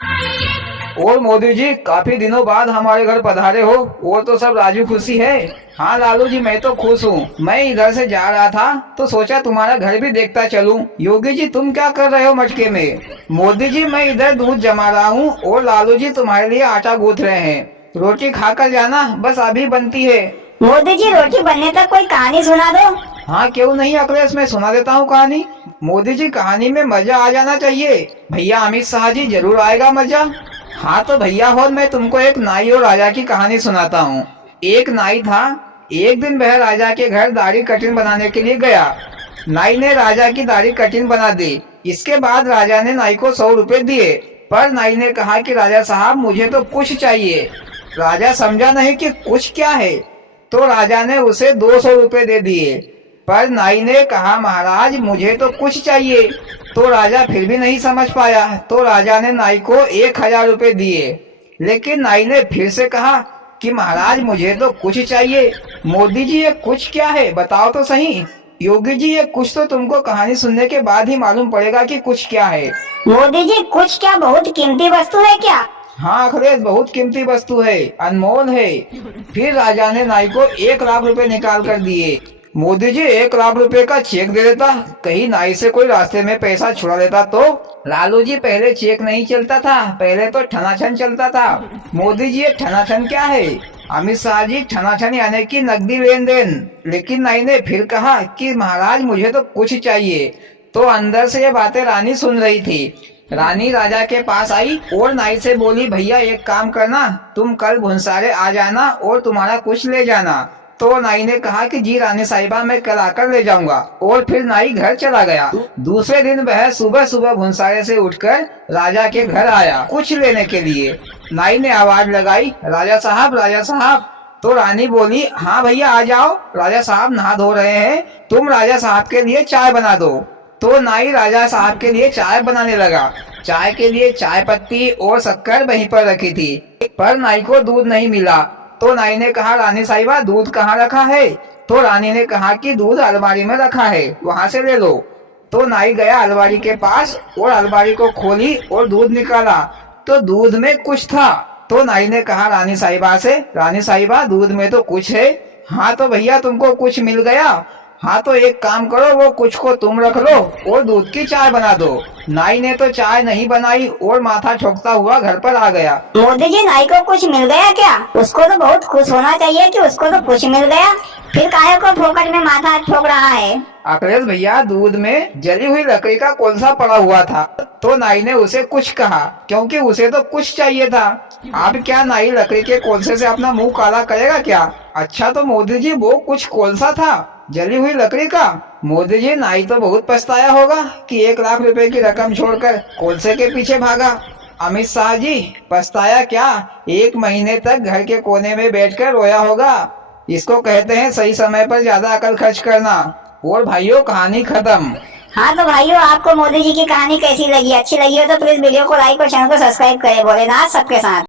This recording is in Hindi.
और मोदी जी काफी दिनों बाद हमारे घर पधारे हो, और तो सब राजू खुशी है। हाँ लालू जी मैं तो खुश हूँ। मैं इधर से जा रहा था तो सोचा तुम्हारा घर भी देखता चलूं। योगी जी तुम क्या कर रहे हो मटके में? मोदी जी मैं इधर दूध जमा रहा हूँ और लालू जी तुम्हारे लिए आटा गूंथ रहे हैं। रोटी खाकर जाना, बस अभी बनती है। मोदी जी रोटी बनने तक कोई कहानी सुना दो। हाँ क्यों नहीं अखिलेश, मैं सुना देता हूँ कहानी। मोदी जी कहानी में मजा आ जाना चाहिए। भैया अमित शाह जी जरूर आएगा मजा। हाँ तो भैया हो मैं तुमको एक नाई और राजा की कहानी सुनाता हूँ। एक नाई था। एक दिन वह राजा के घर दाढ़ी कटिंग बनाने के लिए गया। नाई ने राजा की दाढ़ी कटिंग बना दी। इसके बाद राजा ने नाई को 100 रुपए दिए। पर नाई ने कहा कि राजा साहब मुझे तो कुछ चाहिए। राजा समझा नहीं कि कुछ क्या है, तो राजा ने उसे 200 रुपए दे दिए। पर नाई ने कहा महाराज मुझे तो कुछ चाहिए। तो राजा फिर भी नहीं समझ पाया, तो राजा ने नाई को 1000 रुपए दिए। लेकिन नाई ने फिर से कहा कि महाराज मुझे तो कुछ चाहिए। मोदी जी ये कुछ क्या है बताओ तो सही। योगी जी ये कुछ तो तुमको कहानी सुनने के बाद ही मालूम पड़ेगा कि कुछ क्या है। मोदी जी कुछ क्या बहुत कीमती वस्तु है क्या? हाँ अखिलेश बहुत कीमती वस्तु है, अनमोल है। फिर राजा ने नाई को 1 लाख रुपए निकाल कर दिए। मोदी जी 1 लाख रुपए का चेक दे देता, कहीं नाई से कोई रास्ते में पैसा छुड़ा लेता तो। लालू जी पहले चेक नहीं चलता था, पहले तो ठनाठन चलता था। मोदी जी ये ठनाठन क्या है? अमित शाह जी ठनाठन यानी कि नकदी लेन देन। लेकिन नाई ने फिर कहा कि महाराज मुझे तो कुछ चाहिए। तो अंदर से ये बातें रानी सुन रही थी। रानी राजा के पास आई और नाई से बोली भैया एक काम करना, तुम कल भुनसारे आ जाना और तुम्हारा कुछ ले जाना। तो नाई ने कहा कि जी रानी साहिबा मैं कल आकर ले जाऊंगा। और फिर नाई घर चला गया। दूसरे दिन वह सुबह सुबह भुनसारे से उठकर राजा के घर आया कुछ लेने के लिए। नाई ने आवाज लगाई राजा साहब राजा साहब। तो रानी बोली हाँ भैया आ जाओ, राजा साहब नहा धो रहे हैं, तुम राजा साहब के लिए चाय बना दो। तो नाई राजा साहब के लिए चाय बनाने लगा। चाय के लिए चाय पत्ती और शक्कर वहीं पर रखी थी, पर नाई को दूध नहीं मिला। तो नाई ने कहा रानी साहिबा दूध कहाँ रखा है? तो रानी ने कहा कि दूध अलमारी में रखा है, वहां से ले लो। तो नाई गया अलमारी के पास और अलमारी को खोली और दूध निकाला। तो दूध में कुछ था। तो नाई ने कहा रानी साहिबा से रानी साहिबा दूध में तो कुछ है। हाँ तो भैया तुमको कुछ मिल गया। हाँ तो एक काम करो वो कुछ को तुम रख लो और दूध की चाय बना दो। नाई ने तो चाय नहीं बनाई और माथा ठोकता हुआ घर पर आ गया। मोदी जी नाई को कुछ मिल गया क्या? उसको तो बहुत खुश होना चाहिए कि उसको तो कुछ मिल गया, फिर काहे को फोकट में माथा ठोक रहा है? अखिलेश भैया दूध में जली हुई लकड़ी का कोलसा पड़ा हुआ था, तो नाई ने उसे कुछ कहा क्योंकि उसे तो कुछ चाहिए था। अब क्या नाई लकड़ी के कोलसे से अपना मुंह काला करेगा क्या? अच्छा तो मोदी जी वो कुछ कोलसा था जली हुई लकड़ी का। मोदी जी नाई तो बहुत पछताया होगा कि 1 लाख रुपए की रकम छोड़कर कोलसे के पीछे भागा। अमित शाह जी पछताया क्या, 1 महीने तक घर के कोने में बैठकर रोया होगा। इसको कहते हैं सही समय पर ज्यादा अकल खर्च करना। और भाइयों कहानी खत्म। हाँ तो भाइयों आपको मोदी जी की कहानी कैसी लगी? अच्छी लगी हो तो प्लीज वीडियो को लाइक और चैनल को सब्सक्राइब करें। भोलेनाथ सबके साथ।